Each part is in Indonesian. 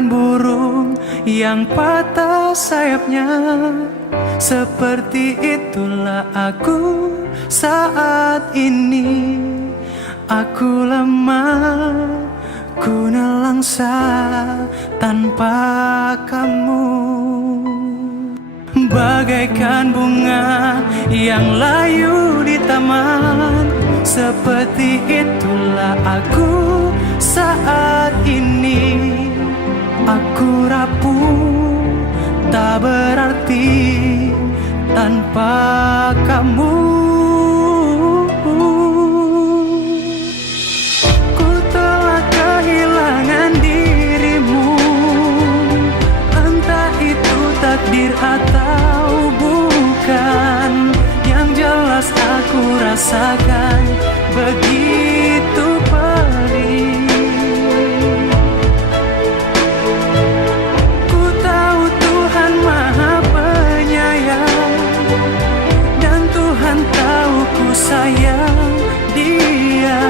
Bagaikan burung yang patah sayapnya, seperti itulah aku saat ini. Aku lemah, ku nelangsa tanpa kamu. Bagaikan bunga yang layu di taman, seperti itulah aku saat ini. Aku rapuh, tak berarti tanpa kamu. Ku telah kehilangan dirimu, entah itu takdir atau bukan. Yang jelas aku rasakan begitu perih. Ku tahu Tuhan Maha Penyayang, dan Tuhan tahu ku sayang Dia.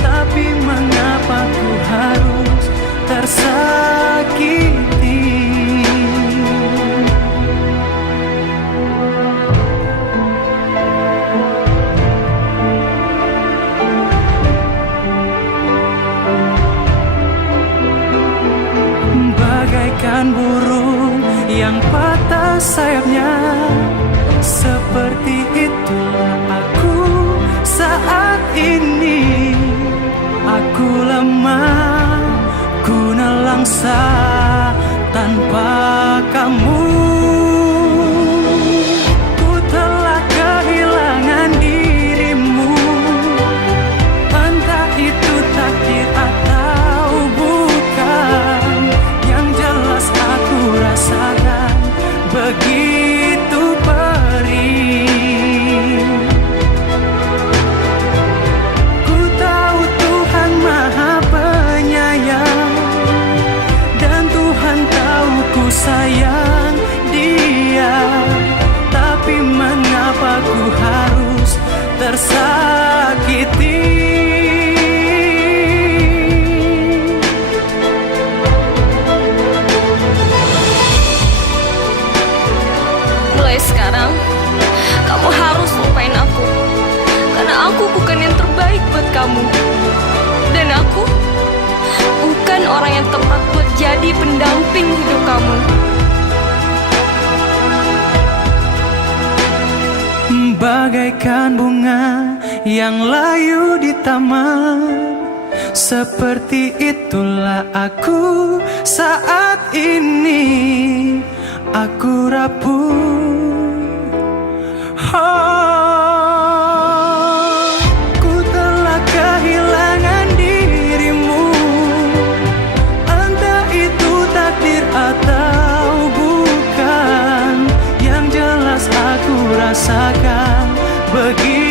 Tapi mengapa ku harus tersakiti? Bagaikan burung yang patah sayapnya, seperti itulah aku saat ini. Aku lemah, ku nelangsa tanpa kamu. Ku telah kehilangan dirimu, entah itu takdir atau bukan. Yang jelas aku rasakan begitu perih. Ku tahu Tuhan Maha Penyayang, dan Tuhan tahu ku sayang Dia. Tapi mengapa ku harus tersakiti? Mulai sekarang, kamu harus lupain aku. Karena aku bukan yang terbaik buat kamu. Dan aku bukan orang yang tepat buat jadi pendamping hidup kamu. Bagaikan bunga yang layu di taman, seperti itulah aku saat ini. Aku rapuh, ku telah kehilangan dirimu, entah itu takdir atau bukan. Yang jelas aku rasakan begitu